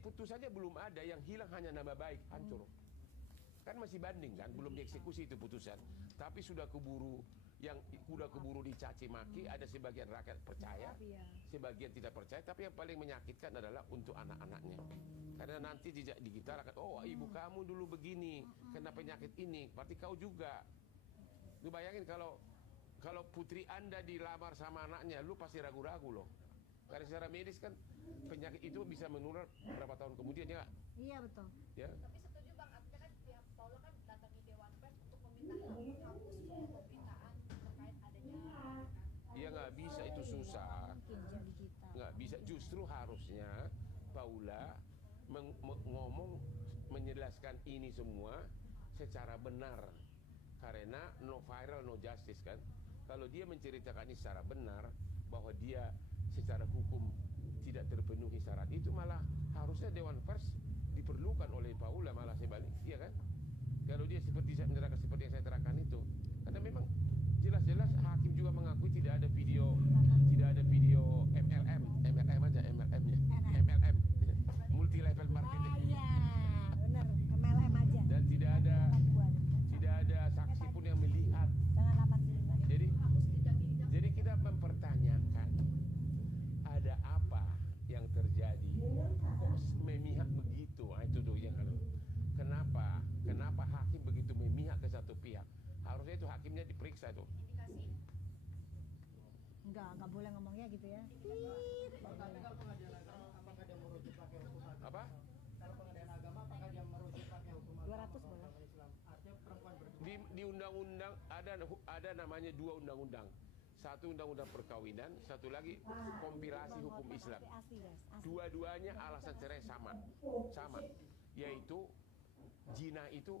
putusannya belum ada, yang hilang hanya nama baik, hancur. Kan masih banding kan, belum dieksekusi itu putusan. Tapi sudah keburu, yang udah keburu dicaci maki, ada sebagian rakyat percaya, sebagian tidak percaya. Tapi yang paling menyakitkan adalah untuk anak-anaknya. Karena nanti jejak digital akan, oh ibu kamu dulu begini, kena penyakit ini, berarti kau juga. Lu bayangin kalau putri Anda dilamar sama anaknya, lu pasti ragu-ragu loh. Karena secara medis kan penyakit itu bisa menular berapa tahun kemudian, ya? Iya betul. Ya. Tapi setuju Bang, artinya kan pihak Paula kan datangi Dewan Pers untuk meminta menghapus pemberitaan terkait adanya. Iya, nggak bisa, itu susah. Nggak bisa, justru harusnya Paula ngomong, menjelaskan ini semua secara benar. Karena no viral, no justice kan. Kalau dia menceritakan ini secara benar, bahwa dia secara hukum tidak terpenuhi syarat, itu malah harusnya Dewan Pers diperlukan oleh Paula, malah sebalik, iya kan? Kalau dia seperti yang saya terangkan itu, karena memang jelas-jelas hakim juga mengakui tidak ada video MLM aja, MLM, multi level marketing. Iya, benar, MLM aja. Dan tidak ada saksi pun yang melihat. Jangan 85. Jadi kita mempertanyakan ada apa yang terjadi, kok memihak begitu. Itu tuh yang kenapa hakim begitu memihak ke satu pihak. Harusnya itu hakimnya diperiksa itu. Enggak boleh ngomongnya gitu ya. Apa? Kalau pengadilan agama apakah dia merujuk pakai hukum 200 boleh. Islam? Artinya perempuan Di undang-undang ada namanya dua undang-undang. Satu undang-undang perkawinan, satu lagi kompilasi hukum Islam. Dua-duanya alasan cerai sama, yaitu zina itu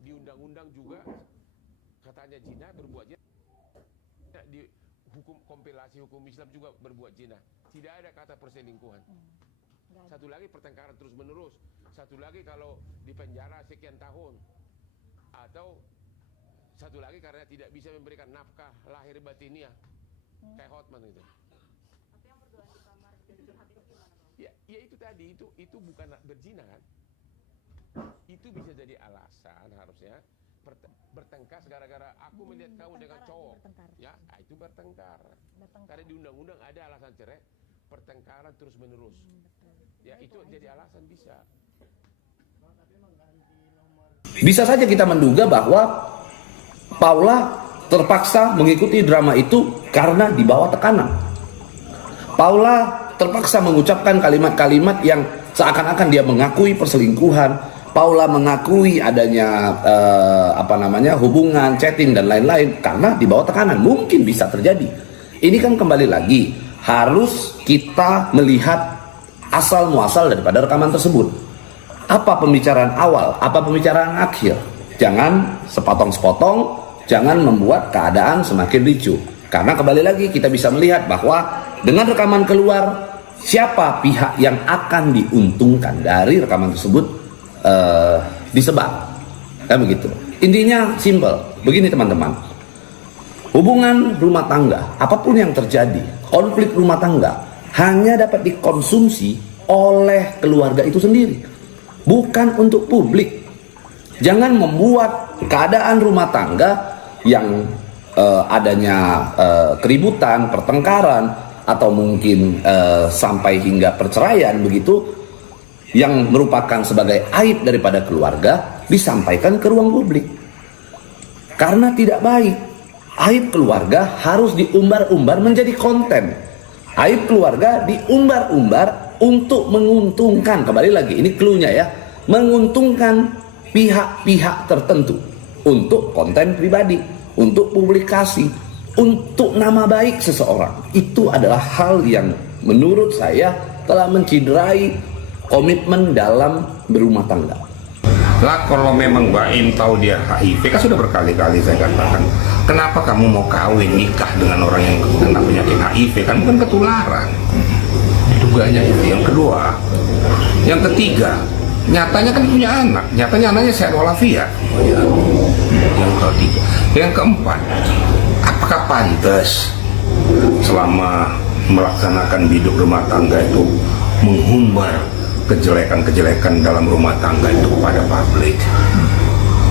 di undang-undang juga katanya zina, berbuat zina. Di hukum kompilasi hukum Islam juga berbuat zina. Tidak ada kata perselingkuhan. Satu lagi pertengkaran terus menerus. Satu lagi kalau di penjara sekian tahun. Atau satu lagi karena tidak bisa memberikan nafkah lahir batiniah, kayak Hotman itu. Tapi yang berdoa di kamar dan curhat itu gimana Bang? Ya itu tadi, itu bukan berzina kan? Itu bisa jadi alasan harusnya bertengkar gara-gara aku melihat kamu dengan cowok. Ya, itu bertengkar. Karena di undang-undang ada alasan cerai, pertengkaran terus menerus. Ya itu jadi alasan bisa. Bisa saja kita menduga bahwa Paula terpaksa mengikuti drama itu karena di bawah tekanan. Paula terpaksa mengucapkan kalimat-kalimat yang seakan-akan dia mengakui perselingkuhan. Paula mengakui adanya hubungan, chatting dan lain-lain karena di bawah tekanan. Mungkin bisa terjadi. Ini kan kembali lagi harus kita melihat asal muasal daripada rekaman tersebut. Apa pembicaraan awal, apa pembicaraan akhir. Jangan sepotong-sepotong, jangan membuat keadaan semakin ricuh. Karena kembali lagi kita bisa melihat bahwa dengan rekaman keluar, siapa pihak yang akan diuntungkan dari rekaman tersebut disebar. Kan begitu. Intinya simple. Begini teman-teman. Hubungan rumah tangga, apapun yang terjadi, konflik rumah tangga hanya dapat dikonsumsi oleh keluarga itu sendiri. Bukan untuk publik. Jangan membuat keadaan rumah tangga yang adanya keributan, pertengkaran, atau mungkin sampai hingga perceraian begitu, yang merupakan sebagai aib daripada keluarga disampaikan ke ruang publik. Karena tidak baik. Aib keluarga harus diumbar-umbar menjadi konten. Aib keluarga diumbar-umbar untuk menguntungkan, kembali lagi ini clue-nya ya, menguntungkan pihak-pihak tertentu untuk konten pribadi, untuk publikasi, untuk nama baik seseorang. Itu adalah hal yang menurut saya telah menciderai komitmen dalam berumah tangga. Lah kalau memang Mbak Im tahu dia HIV, kan sudah berkali-kali saya katakan, kenapa kamu mau kawin nikah dengan orang yang kena penyakit HIV, kan bukan ketularan. Duganya itu. Yang kedua, yang ketiga, nyatanya kan punya anak, nyatanya anaknya sehat walafiat. Yang ketiga, yang keempat, apakah pantas selama melaksanakan hidup rumah tangga itu menghumbar kejelekan-kejelekan dalam rumah tangga itu kepada publik.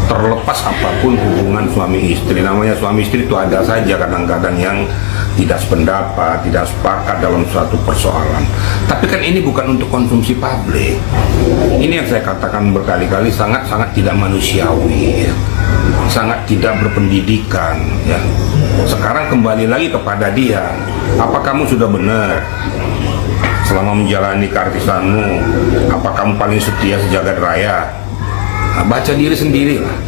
Terlepas apapun hubungan suami istri, namanya suami istri itu ada saja kadang-kadang yang tidak sependapat, tidak sepakat dalam suatu persoalan. Tapi kan ini bukan untuk konsumsi publik. Ini yang saya katakan berkali-kali sangat-sangat tidak manusiawi, ya. Sangat tidak berpendidikan, ya. Sekarang kembali lagi kepada dia, apa kamu sudah benar selama menjalani keartisanmu? Apa kamu paling setia sejagat raya? Nah, baca diri sendiri lah.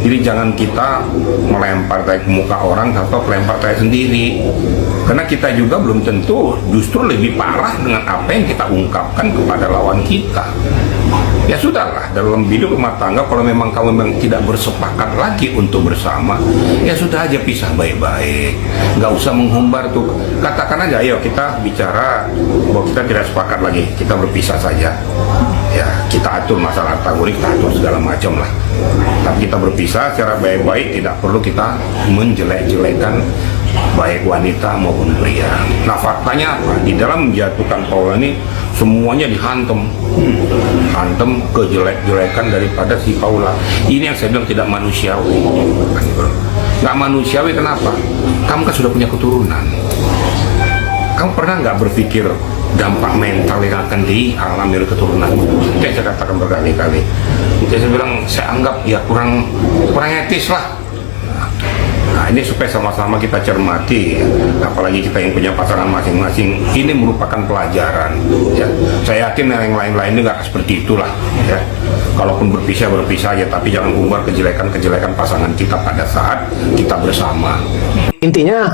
Jadi jangan kita melempar tai ke muka orang atau melempar tai sendiri. Karena kita juga belum tentu justru lebih parah dengan apa yang kita ungkapkan kepada lawan kita. Ya sudahlah, dalam hidup rumah tangga kalau memang kamu memang tidak bersepakat lagi untuk bersama, ya sudah aja pisah baik-baik. Nggak usah menghumbar tuh. Katakan aja, ayo kita bicara bahwa kita tidak sepakat lagi, kita berpisah saja. Ya kita atur masalah tanggung, kita atur segala macam lah. Tapi kita berpisah secara baik-baik, tidak perlu kita menjelek-jelekan baik wanita maupun pria. Nah faktanya apa? Di dalam menjatuhkan Paula ini semuanya dihantam, hantam kejelek-jelekan daripada si Paula. Ini yang saya bilang tidak manusiawi. Nggak manusiawi kenapa? Kamu kan sudah punya keturunan. Kamu pernah nggak berpikir dampak mental yang akan dialami oleh keturunan? Itu yang saya katakan berkali-kali. Jadi saya bilang, saya anggap ya kurang etis lah. Nah ini supaya sama-sama kita cermati, apalagi kita yang punya pasangan masing-masing, ini merupakan pelajaran. Ya, saya yakin yang lain-lain ini nggak seperti itulah. Ya, kalaupun berpisah aja, tapi jangan umbar kejelekan-kejelekan pasangan kita pada saat kita bersama. Intinya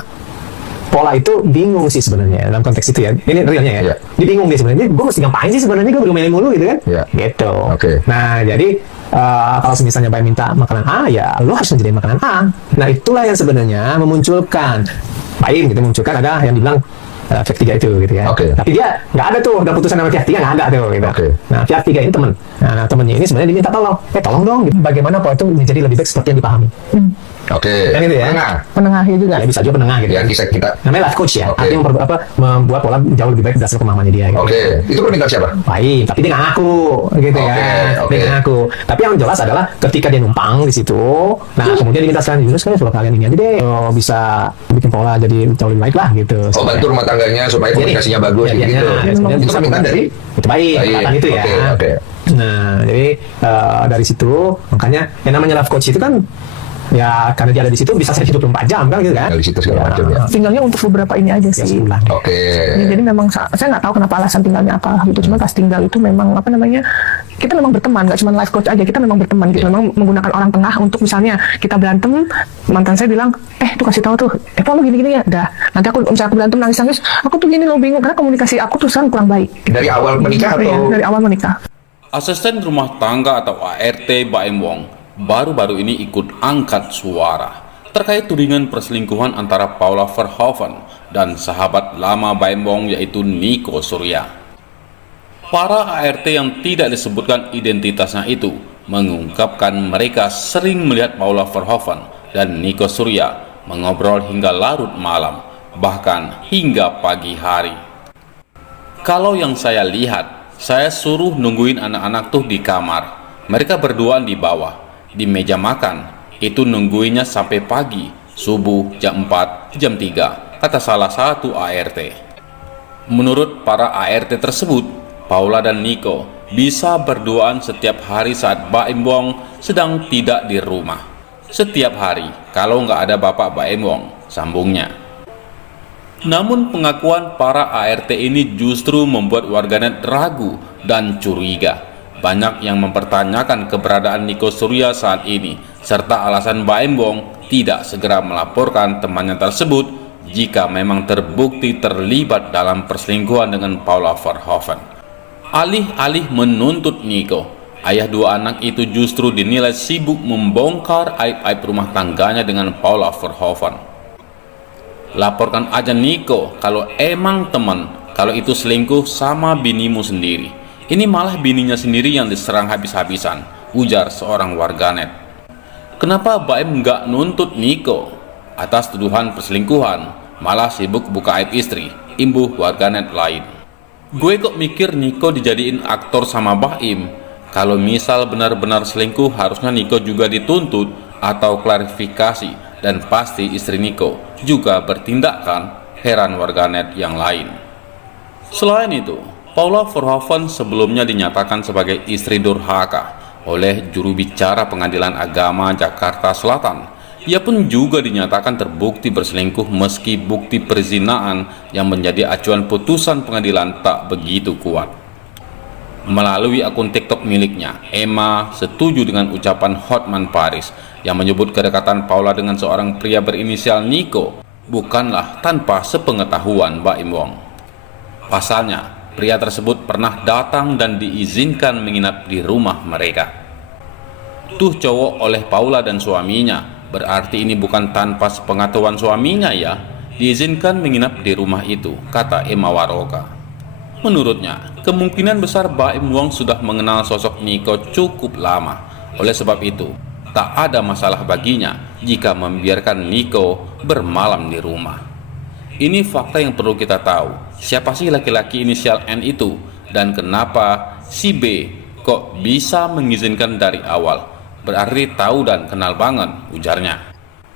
Paula itu bingung sih sebenarnya dalam konteks itu ya. Ini realnya ya. Dia bingung dia sebenarnya. Gue mesti ngapain sih sebenarnya? Gue belum mulu gitu kan? Gitu. Nah jadi kalau misalnya Baim minta makanan A, ya lo harus menjadi makanan A. Nah itulah yang sebenarnya memunculkan Baim gitu, munculkan ada yang dibilang pihak 3 itu gitu ya. Tapi dia nggak ada tuh, udah putusan sama pihak 3 nggak ada tuh gitu. Nah pihak 3 ini teman. Nah temennya ini sebenarnya diminta tolong dong gitu. Bagaimana Paula itu menjadi lebih baik seperti yang dipahami. Kan gitu ya. Penengahnya juga. Ya, bisa juga penengah gitu. Ya, kita. Namanya life coach ya. Artinya membuat Paula jauh lebih baik berdasarkan pemahamannya dia. Gitu. Itu permintaan siapa? Baik, tapi dia nggak ngaku gitu ya. Dia nggak ngaku. Tapi yang jelas adalah ketika dia numpang di situ, nah kemudian diminta sekalian Yunus, coba kalian ini aja deh, bisa bikin Paula jadi jauh lebih baik lah gitu. Bantu rumah tangganya supaya komunikasinya bagus gitu. Itu permintaan dari itu baik, perkataan itu ya. Nah, jadi dari situ makanya yang namanya life coach itu kan ya karena dia ada di situ bisa saya hidup 24 jam kan gitu kan. Di situ segala macam ya. Tinggalnya untuk beberapa ini aja sih. Ya, jadi memang saya nggak tahu kenapa alasan tinggalnya apa gitu. Cuma pas tinggal itu memang apa namanya, kita memang berteman, nggak cuma life coach aja, kita memang berteman gitu. Memang menggunakan orang tengah untuk misalnya kita berantem, mantan saya bilang, tuh kasih tahu tuh, Paul lu gini-gini ya, dah. Nanti misalnya aku berantem nangis-nangis, aku tuh gini lo bingung karena komunikasi aku tuh sekarang kurang baik. Dari awal menikah atau? Ya, dari awal menikah. Asisten rumah tangga atau ART Baim Wong baru-baru ini ikut angkat suara terkait tudingan perselingkuhan antara Paula Verhoeven dan sahabat lama Baim Wong yaitu Nico Surya. Para ART yang tidak disebutkan identitasnya itu mengungkapkan mereka sering melihat Paula Verhoeven dan Nico Surya mengobrol hingga larut malam, bahkan hingga pagi hari. Kalau yang saya lihat, saya suruh nungguin anak-anak tuh di kamar. Mereka berduaan di bawah. Di meja makan, itu nungguinnya sampai pagi, subuh, jam 4, jam 3, kata salah satu ART. Menurut para ART tersebut, Paula dan Nico bisa berduaan setiap hari saat Baim Wong sedang tidak di rumah. Setiap hari, kalau nggak ada bapak Baim Wong, sambungnya. Namun pengakuan para ART ini justru membuat warganet ragu dan curiga. Banyak yang mempertanyakan keberadaan Nico Surya saat ini, serta alasan Baim Wong tidak segera melaporkan temannya tersebut jika memang terbukti terlibat dalam perselingkuhan dengan Paula Verhoeven. Alih-alih menuntut Nico, ayah dua anak itu justru dinilai sibuk membongkar aib-aib rumah tangganya dengan Paula Verhoeven. Laporkan aja Nico kalau emang teman, kalau itu selingkuh sama binimu sendiri. Ini malah bininya sendiri yang diserang habis-habisan, ujar seorang warganet. Kenapa Baim nggak nuntut Nico atas tuduhan perselingkuhan, malah sibuk buka aib istri, imbuh warganet lain. Gue kok mikir Niko dijadiin aktor sama Baim. Kalau misal benar-benar selingkuh, harusnya Niko juga dituntut atau klarifikasi, dan pasti istri Niko juga bertindak kan? Heran warganet yang lain. Selain itu, Paula Verhoeven sebelumnya dinyatakan sebagai istri durhaka oleh juru bicara Pengadilan Agama Jakarta Selatan. Ia pun juga dinyatakan terbukti berselingkuh meski bukti perzinaan yang menjadi acuan putusan pengadilan tak begitu kuat. Melalui akun TikTok miliknya, Emma setuju dengan ucapan Hotman Paris yang menyebut kedekatan Paula dengan seorang pria berinisial Niko bukanlah tanpa sepengetahuan Baim Wong. Pasalnya, pria tersebut pernah datang dan diizinkan menginap di rumah mereka. Tuh cowok oleh Paula dan suaminya, berarti ini bukan tanpa sepengetahuan suaminya ya, diizinkan menginap di rumah itu, kata Emma Waroka. Menurutnya, kemungkinan besar Baim Wong sudah mengenal sosok Niko cukup lama. Oleh sebab itu, tak ada masalah baginya jika membiarkan Niko bermalam di rumah. Ini fakta yang perlu kita tahu. Siapa sih laki-laki inisial N itu? Dan kenapa si B kok bisa mengizinkan dari awal? Berarti tahu dan kenal banget, ujarnya.